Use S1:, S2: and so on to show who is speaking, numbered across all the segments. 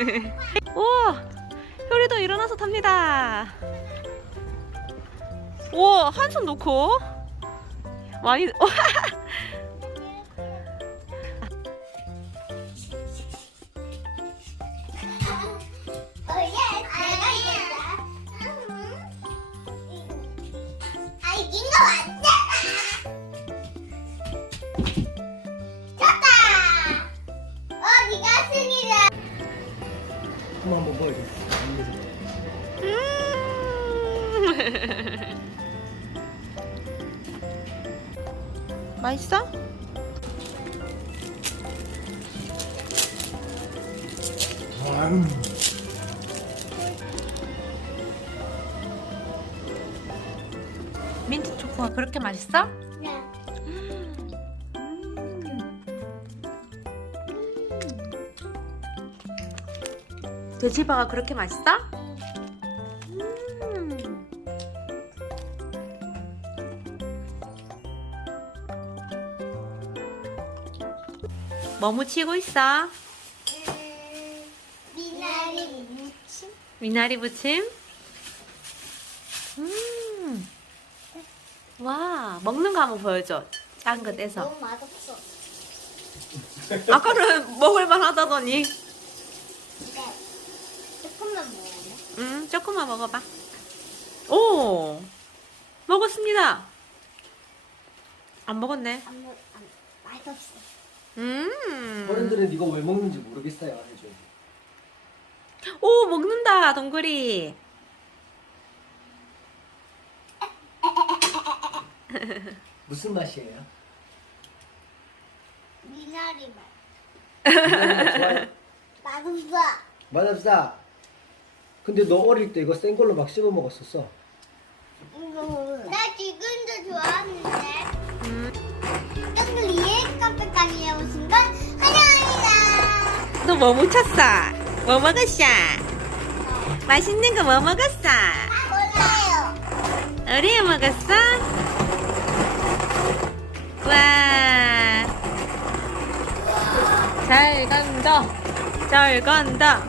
S1: 오! 효리도 일어나서 탑니다. 오, 한 손 놓고. 많이
S2: 음
S1: 맛있어? 음. 민트 초코가 그렇게 맛있어?
S3: 네. Yeah. 음. 음.
S1: 음. 음. 돼지바가 그렇게 맛있어? 머무치고 뭐 있어? 음,
S3: 미나리, 미나리 부침.
S1: 미나리 부침? 음. 와, 먹는 거 한번 보여줘. 짠거 떼서. 너무 맛없어. 아까는 먹을만 하다더니. 응,
S3: 그래. 조금만, 음,
S1: 조금만 먹어봐. 오! 먹었습니다! 안 먹었네?
S3: 안 먹, 안, 맛없어.
S2: 음. 서른들은 네가 왜 먹는지 모르겠어요. 해줘.
S1: 오 먹는다 동글이.
S2: 무슨 맛이에요?
S3: 미나리 맛.
S2: 미나리 맛
S3: 맛없어.
S2: 맛없어. 근데 너 어릴 때 이거 센 걸로 막 씹어 먹었었어.
S3: 음. 나 지금도 좋아하는데. 음. 다니에 오신 걸 환영합니다.
S1: 너뭐 뭐 먹었어뭐 먹었어? 맛있는 아, 거뭐 먹었어?
S3: 몰라요.
S1: 어리에 먹었어? 와. 잘 간다. 잘 간다.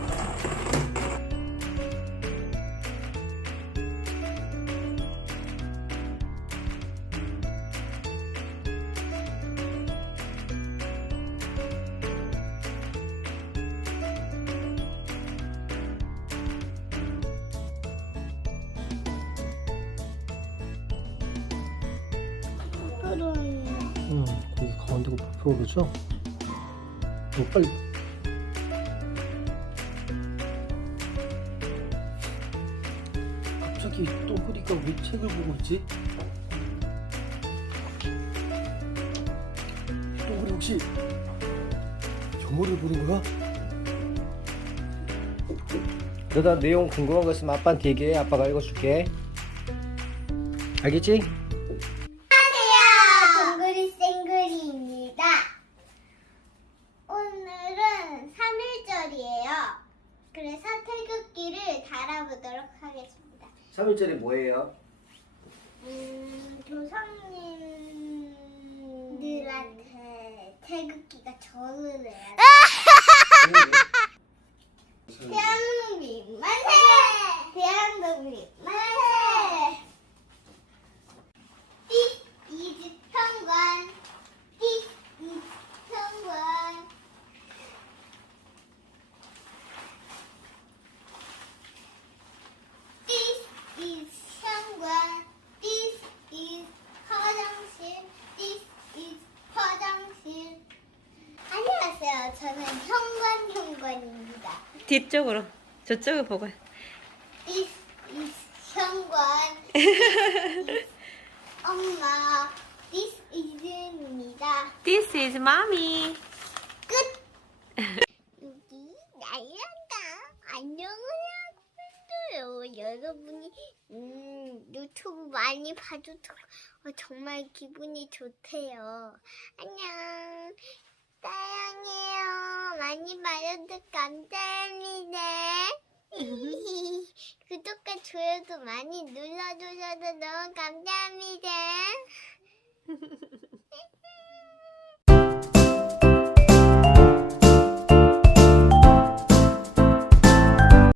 S3: 응,
S2: 거기 가운데가 부풀어오르죠? 빨리. 갑자기 또 허리가 왜 책을 보고 있지? 또 허리 혹시 저물을 보는 거야? 그러다 내용 궁금한 거 있으면 아빠한테 얘기해. 아빠가 읽어줄게. 알겠지?
S3: 그래서 태극기를 달아보도록 하겠습니다.
S2: 3일짜리 뭐예요?
S3: 음, 조상님들한테 태극기가 전을 해야 돼. 대한민국 만세! 대한민국 안녕하세요. 저는 현관현관입니다.
S1: 뒤쪽으로. 저쪽을 보고.
S3: 이, 이, 현관. This is... 엄마. This is 입니다.
S1: This is mommy.
S3: 여러분이 음, 유튜브 많이 봐줘서 어, 정말 기분이 좋대요. 안녕, 사랑해요. 많이 봐줘서 감사합니다. 구독과 좋아요도 많이 눌러주셔서 너무 감사합니다.